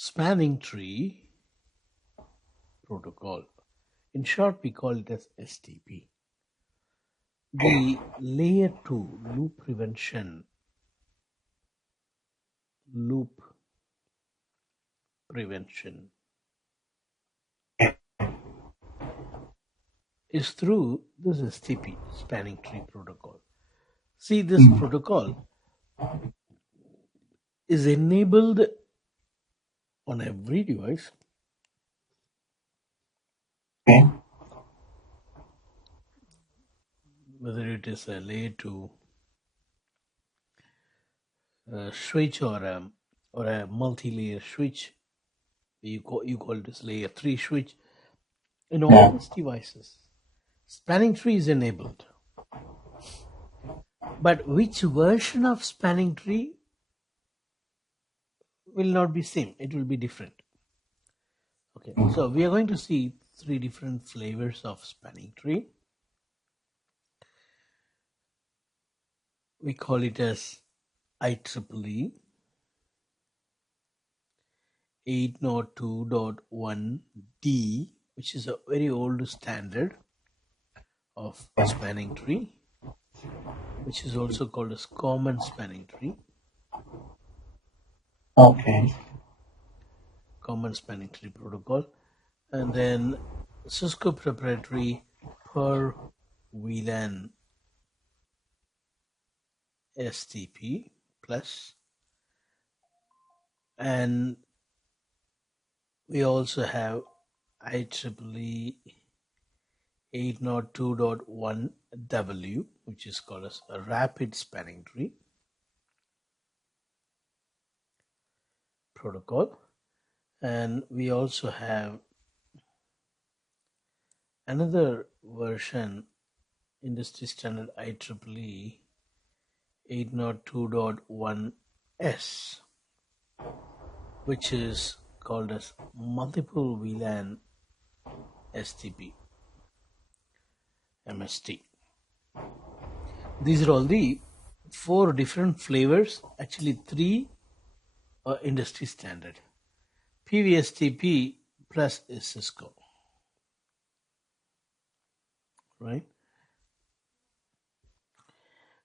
spanning tree protocol. In short, we call it as STP. The layer 2 loop prevention is through this STP, spanning tree protocol. See, this protocol is enabled on every device whether it is a layer 2 switch or a multi-layer switch. You call this layer 3 switch. In all these devices, spanning tree is enabled. But which version of spanning tree will not be same. It will be different. Okay, so we are going to see 3 different flavors of spanning tree. We call it as IEEE 802.1D, which is a very old standard of spanning tree, which is also called as common spanning tree. Okay. Common spanning tree protocol. And then Cisco proprietary per VLAN STP plus, and we also have IEEE 802.1W, which is called as a rapid spanning tree protocol. And we also have another version, industry standard IEEE 802.1S, which is called as multiple VLAN STP, MST. These are all the 4 different flavors, actually 3 industry standard. PVSTP plus is Cisco, right?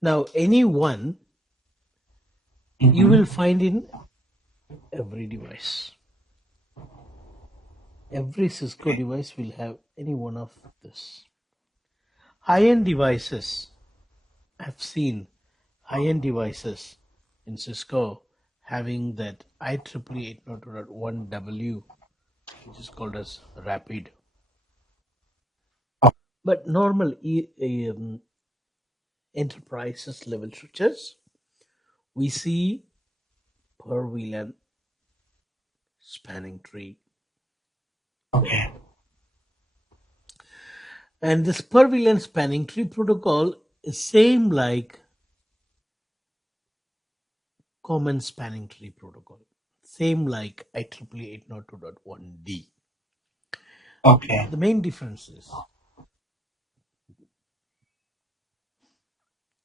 Now, any one you will find in every device. Every Cisco device will have any one of this. High-end devices, I've seen high-end devices in Cisco having that IEEE 802.1W, which is called as rapid. But normal enterprises level switches, we see per VLAN spanning tree. Okay. And this per VLAN spanning tree protocol is same like common spanning tree protocol, same like IEEE 802.1D. Okay. The main difference is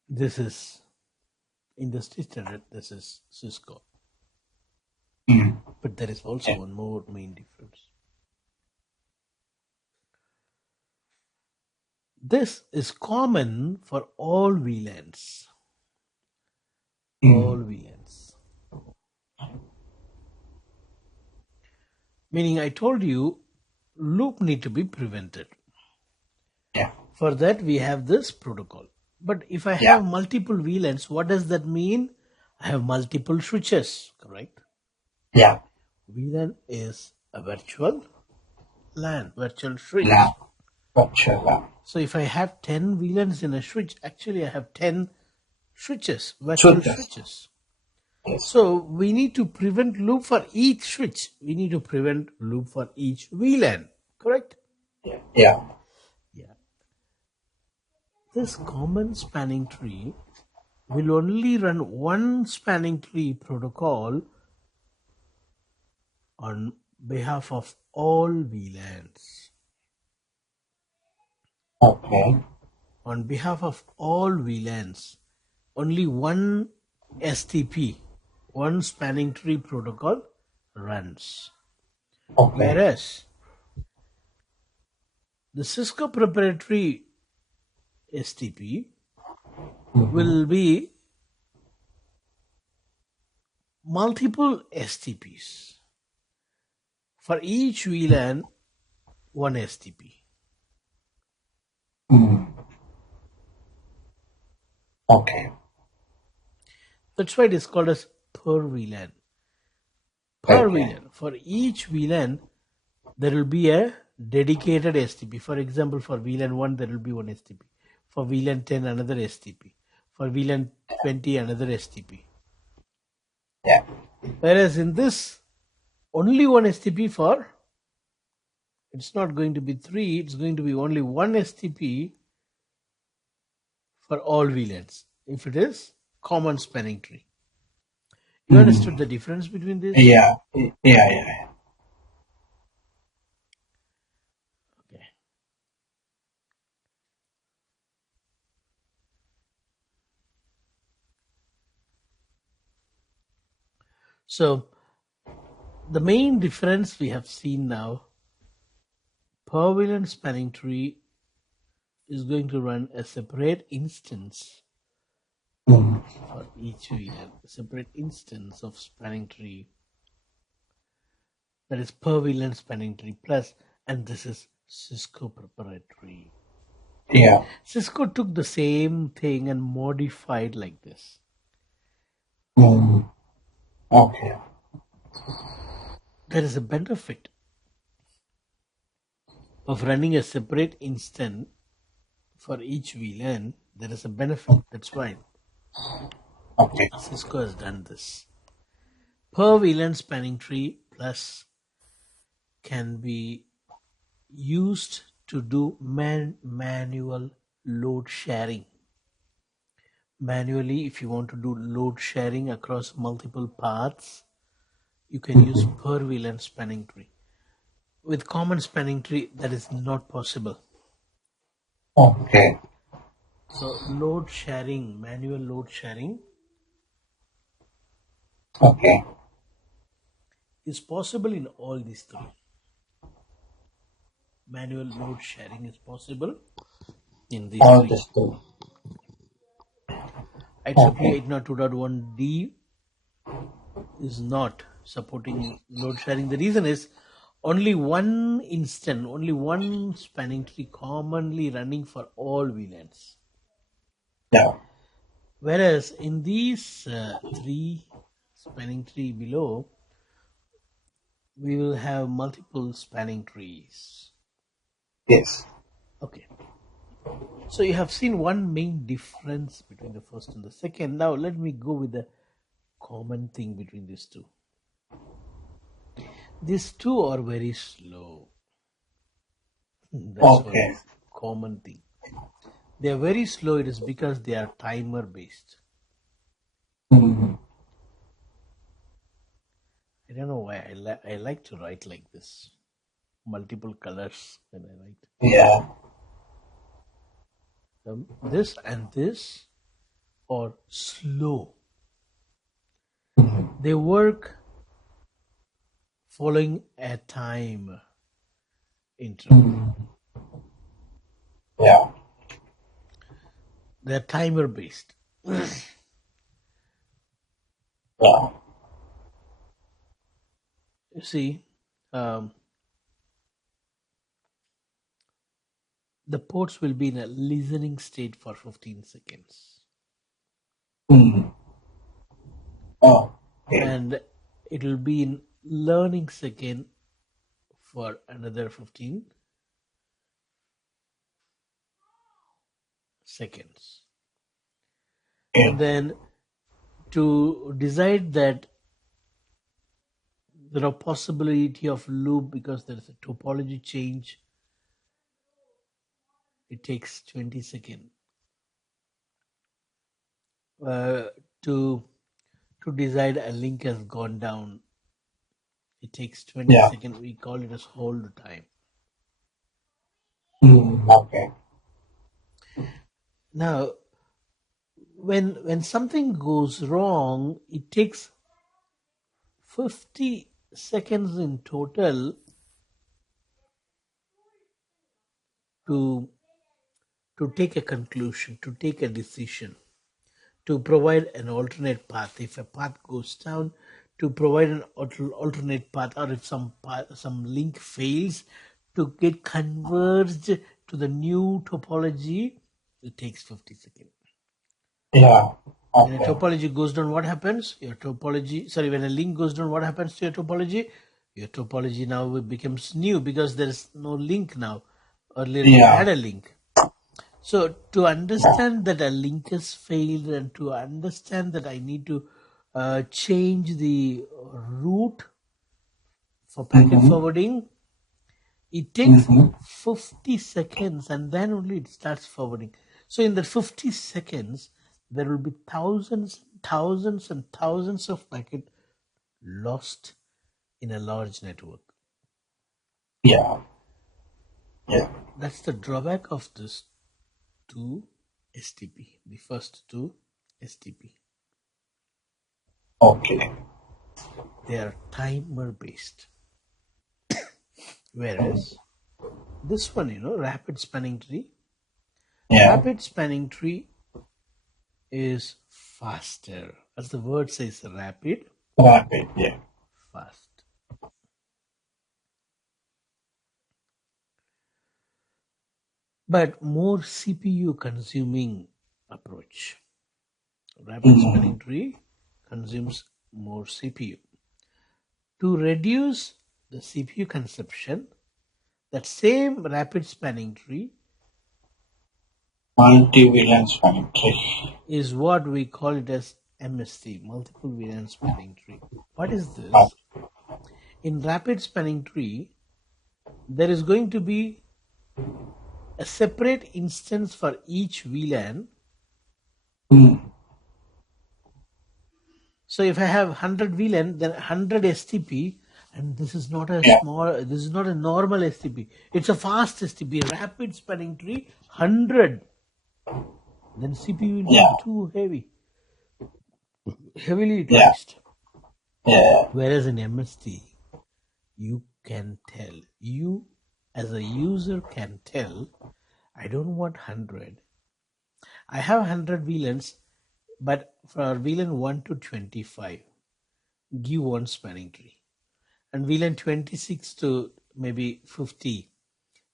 this is industry standard, this is Cisco. But there is also one more main difference. This is common for all VLANs. All VLANs. Meaning I told you loop need to be prevented. Yeah. For that we have this protocol. But if I have multiple VLANs, what does that mean? I have multiple switches, correct? Yeah. VLAN is a virtual LAN, virtual switch. Yeah. Virtual LAN. So if I have 10 VLANs in a switch, actually I have 10 switches, virtual switches. Yes. So we need to prevent loop for each switch. We need to prevent loop for each VLAN, correct? Yeah. Yeah. This common spanning tree will only run one spanning tree protocol on behalf of all VLANs. Okay. On behalf of all VLANs, only one STP, one spanning tree protocol runs. Okay. Whereas the Cisco proprietary STP will be multiple STPs. For each VLAN, one STP. Okay. That's why it is called as per VLAN. Per VLAN. For each VLAN, there will be a dedicated STP. For example, for VLAN 1, there will be one STP. For VLAN 10, another STP. For VLAN 20, another STP. Yeah. Whereas in this, only one STP for, it's not going to be 3, it's going to be only one STP for all VLANs, if it is common spanning tree. You understood the difference between this? Yeah. Yeah. Okay. So the main difference we have seen now, per VLAN spanning tree is going to run a separate instance for each VLAN, a separate instance of spanning tree. That is per VLAN spanning tree plus, and this is Cisco proprietary. Yeah. Cisco took the same thing and modified like this. Okay. There is a benefit of running a separate instance for each VLAN. There is a benefit. That's why Okay. Cisco has done this. Per VLAN spanning tree plus can be used to do manual load sharing. Manually, if you want to do load sharing across multiple paths, you can use per VLAN spanning tree. With common spanning tree, that is not possible. Okay. So load sharing, manual load sharing Okay. is possible in all these three. Manual load sharing is possible in these All three. this too. IEEE 802.1d is not supporting load sharing. The reason is only one instance, only one spanning tree commonly running for all VLANs. Yeah. Whereas in these three spanning tree below, we will have multiple spanning trees. Yes. Okay. So you have seen one main difference between the first and the second. Now let me go with the common thing between these two. These two are very slow. That's one Okay. common thing. They are very slow. It is because they are timer based. I don't know why I like to write like this. Multiple colors when I write. Yeah. This and this are slow. They work following a time interval. Yeah. They're timer based. Yeah. You see, the ports will be in a listening state for 15 seconds. Oh. Okay. And it will be in learning second for another 15 seconds. And then to decide that there are possibility of loop because there is a topology change, it takes 20 seconds. To decide a link has gone down, it takes 20 Yeah. seconds. We call it as hold time. Okay. Now, when something goes wrong, it takes 50 seconds in total to take a conclusion, to take a decision, to provide an alternate path. If a path goes down, to provide an alternate path, or if some link fails, to get converged to the new topology, it takes 50 seconds. Yeah. When a Okay. topology goes down, what happens? When a link goes down, what happens to your topology? Your topology now becomes new because there is no link now. Earlier you Yeah. had a link. So to understand that a link has failed, and to understand that I need to change the route for packet Mm-hmm. forwarding, it takes Mm-hmm. 50 seconds, and then only it starts forwarding. So in the 50 seconds, there will be thousands, thousands, and thousands of packets lost in a large network. Yeah. Yeah. That's the drawback of this 2 STP, the first 2 STP. Okay. They are timer based. Whereas this one, rapid spanning tree, Yeah. rapid spanning tree is faster. As the word says, rapid, Rapid. Yeah. fast. But more CPU consuming approach. Rapid Mm-hmm. spanning tree consumes more CPU. To reduce the CPU consumption, that same rapid spanning tree Multi-VLAN spanning tree. is what we call it as MST, multiple VLAN spanning tree. What is Uh, this? In rapid spanning tree, there is going to be a separate instance for each VLAN. mm. So if I have 100 VLAN, then 100 STP, and this is not Yeah. this is not a normal STP. It's a fast STP, rapid spanning tree, 100. Then CPU will Yeah. be too heavily Yeah. utilized. Yeah. Whereas in MST, you can tell, you as a user can tell, I don't want 100. I have 100 VLANs, but for VLAN 1 to 25, give one spanning tree. And VLAN 26 to maybe 50,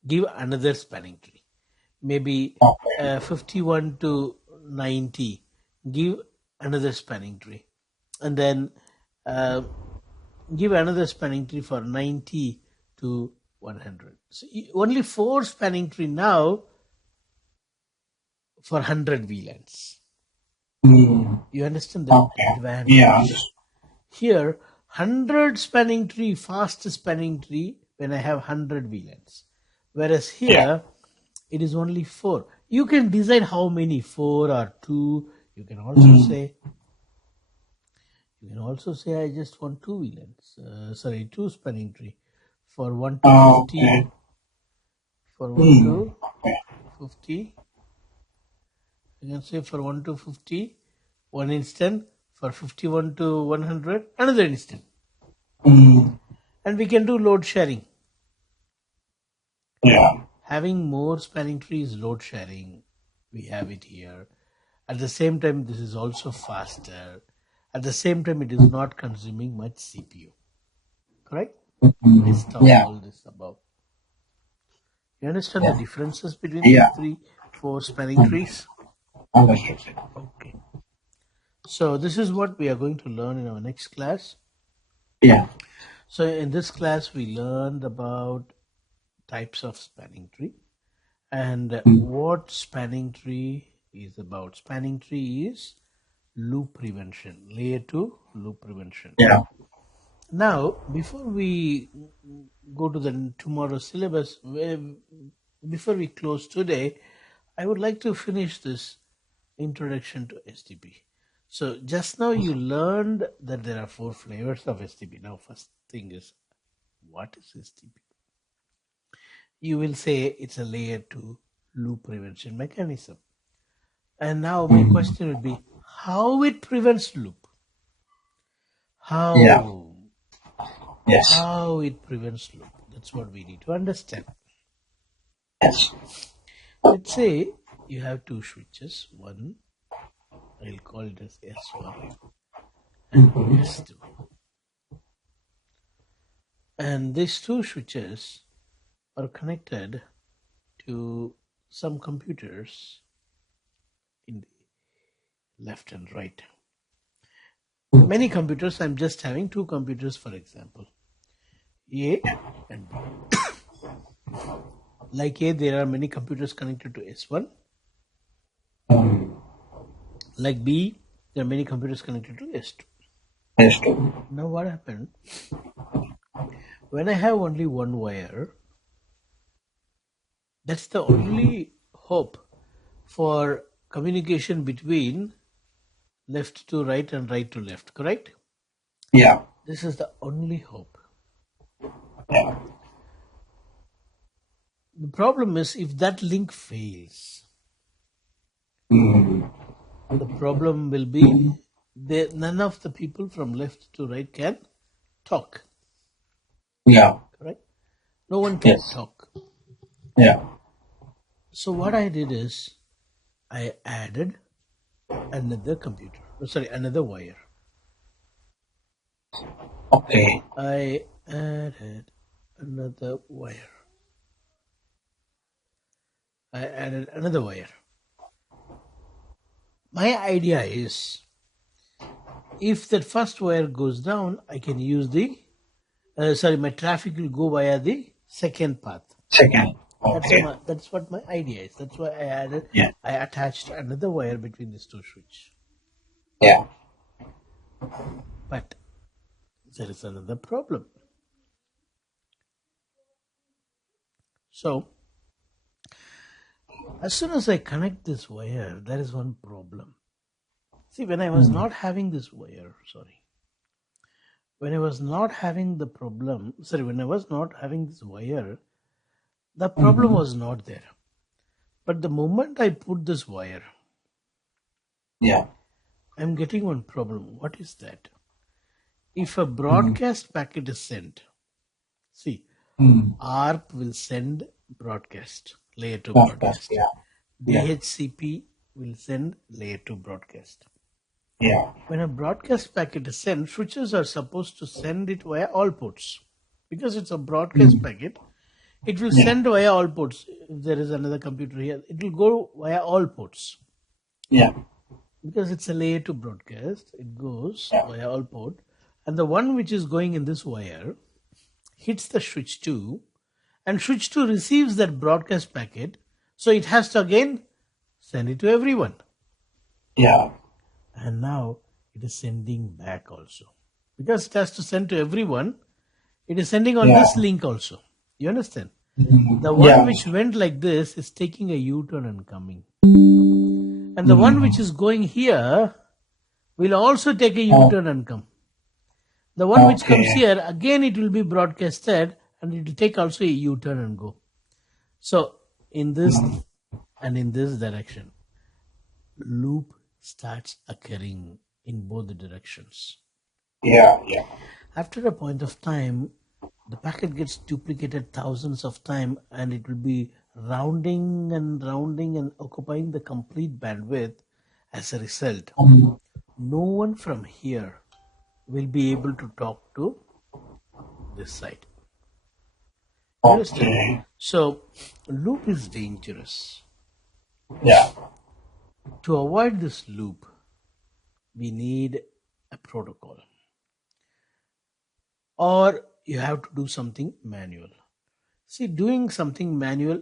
give another spanning tree. Maybe Okay. 51 to 90, give another spanning tree. And then uh, give another spanning tree for 90 to 100. So only 4 spanning tree now for 100 VLANs. Mm. You understand the Okay. Yeah. advantage? Here, 100 spanning tree, fast spanning tree when I have 100 VLANs. Whereas Yeah. here, it is only 4. You can decide how many, 4 or 2. You can also Mm. say, I just want 2 VLANs. 2 spanning tree for 1 to 50. Okay. For 1 Mm. to Okay. 50, you can say for 1 to 50, one instant, for 51 to 100, another instant. Mm. And we can do load sharing. Yeah. Having more spanning tree is load sharing. We have it here. At the same time, this is also faster. At the same time, it is not consuming much CPU. Correct? Mm. List Yeah. all this above. You understand the Yeah. differences between these Yeah. 3, 4 spanning Mm. trees? Understood. Okay. So this is what we are going to learn in our next class. Yeah. So in this class, we learned about types of spanning tree and Mm. what spanning tree is about. Spanning tree is loop prevention, layer 2 loop prevention. Yeah. Now, before we go to the tomorrow's syllabus, before we close today, I would like to finish this introduction to STP. So just now you learned that there are 4 flavors of STP. Now, first thing is, what is STP? You will say it's a layer 2 loop prevention mechanism. And now my Mm. question would be, how it prevents loop? Yeah. How? Yes. how it prevents loop. That's what we need to understand. Yes. Let's say you have two switches. One, I'll call it as S1 and Mhm. S2. And these two switches are connected to some computers in the left and right. Many computers, I'm just having two computers for example, A and B. Like A, there are many computers connected to S1. Mm. Like B, there are many computers connected to S2. Yes. Too. Now what happened? When I have only one wire, that's the only hope for communication between left to right and right to left, correct? Yeah. This is the only hope. Yeah. The problem is if that link fails, Mm. the problem will be that none of the people from left to right can talk, Yeah. correct? No one can Yes. talk. Yeah. So what I did is I added another computer, another wire. Okay. I added another wire. I added another wire. My idea is if that first wire goes down, I can use my traffic will go via the second path. Second. Okay. That's what my idea is. That's why Yeah. I attached another wire between these two switches. Yeah. But there is another problem. So as soon as I connect this wire, there is one problem. See, when I was not having this wire, when I was not having the problem, when I was not having this wire, the problem Mhm. was not there. But the moment I put this wire, Yeah. I'm getting one problem. What is that? If a Mm. broadcast packet is sent, see, Mm. ARP will send broadcast, layer 2 Podcast. broadcast. Yeah. Yeah. DHCP will send layer 2 broadcast. Yeah. When a broadcast packet is sent, switches are supposed to send it via all ports. Because it's a broadcast Mm. packet, it will Yeah. send via all ports. If there is another computer here, it will go via all ports. Yeah. Because it's a layer 2 broadcast, it goes Yeah. via all port. And the one which is going in this wire hits the switch 2, and switch 2 receives that broadcast packet. So it has to again send it to everyone. Yeah. And now it is sending back also. Because it has to send to everyone, it is sending on Yeah. this link also. You understand? Mhm. The one Yeah. which went like this is taking a U-turn and coming. And the one which is going here will also take a Oh, U-turn and come. The one which comes okay. here, again it will be broadcasted and it will take also a U-turn and go. So in this and in this direction, loop starts occurring in both the directions. Yeah. Yeah. After a point of time, the packet gets duplicated thousands of times and it will be rounding and occupying the complete bandwidth. As a result, Um, no one from here will be able to talk to this side. You understand? okay. So, loop is dangerous. Yeah. To avoid this loop, we need a protocol. Or you have to do something manual. See, doing something manual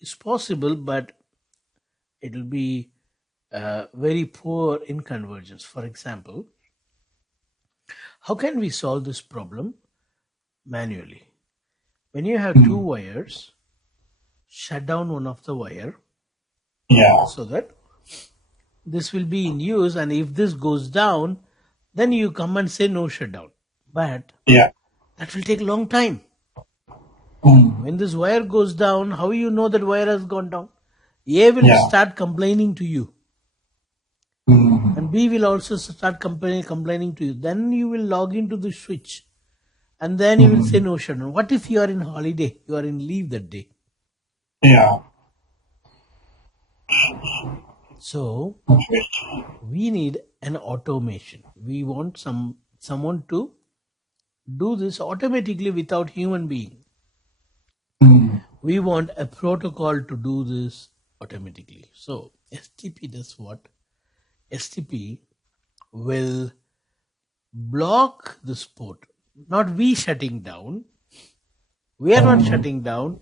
is possible, but it will be very poor in convergence. For example, how can we solve this problem manually? When you have two Mm. wires, shut down one of the wire Yeah. so that this will be in use, and if this goes down, then you come and say no shutdown. But Yeah. that will take a long time. Mm. When this wire goes down, how you know that wire has gone down? A will Yeah. start complaining to you, Mm. and B will also start complaining to you. Then you will log into the switch, And then you will say, no, Shannon, what if you are in holiday? You are in leave that day. Yeah. So Okay. we need an automation. We want someone to do this automatically without human being. We want a protocol to do this automatically. So STP does what? STP will block this port. Not we shutting down. We are not shutting down.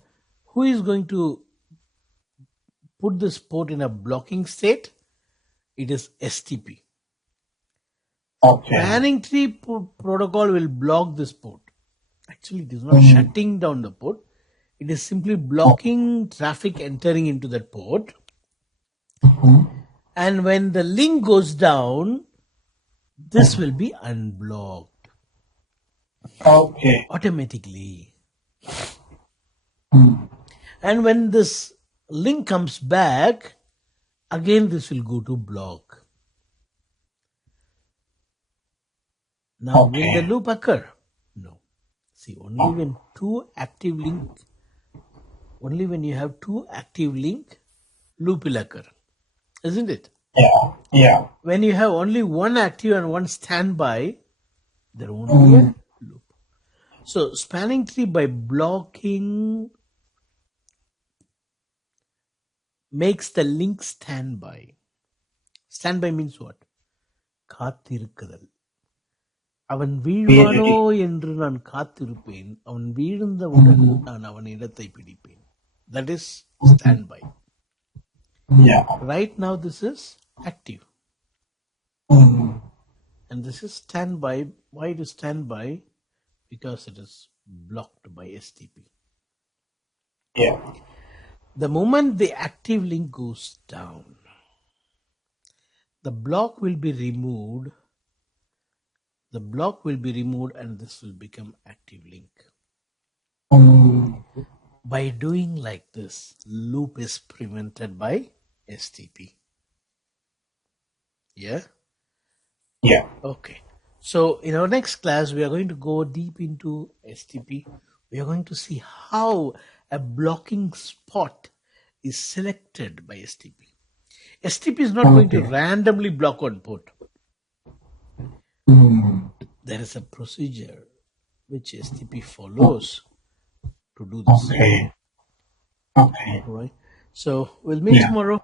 Who is going to put this port in a blocking state? It is STP. Okay. Spanning tree protocol will block this port. Actually, it is not shutting down the port. It is simply blocking traffic entering into that port. And when the link goes down, this will be unblocked Okay. automatically. And when this link comes back, again this will go to block. Now, will the loop occur? No. See, only when you have two active link, loop will occur. Isn't it? Yeah. Yeah. When you have only one active and one standby, there won't be a loop. So spanning tree by blocking makes the link standby. Standby means what? காத்திருக்குதல். அவன் வீழ்வானோ என்று நான் காத்திருப்பேன். அவன் வீழ்ந்தவுடன் நான் அவன் இடத்தை பிடிப்பேன். That is standby. Yeah. Right now this is active. And this is standby. Why it is standby? Because it is blocked by STP. Yeah. The moment the active link goes down, the block will be removed. The block will be removed and this will become active link. By doing like this, loop is prevented by STP. Yeah? Yeah. Okay. So in our next class, we are going to go deep into STP. We are going to see how a blocking spot is selected by STP. STP is not going to randomly block one port. There is a procedure which STP follows to do this. Okay. Okay. All right. So we'll meet tomorrow.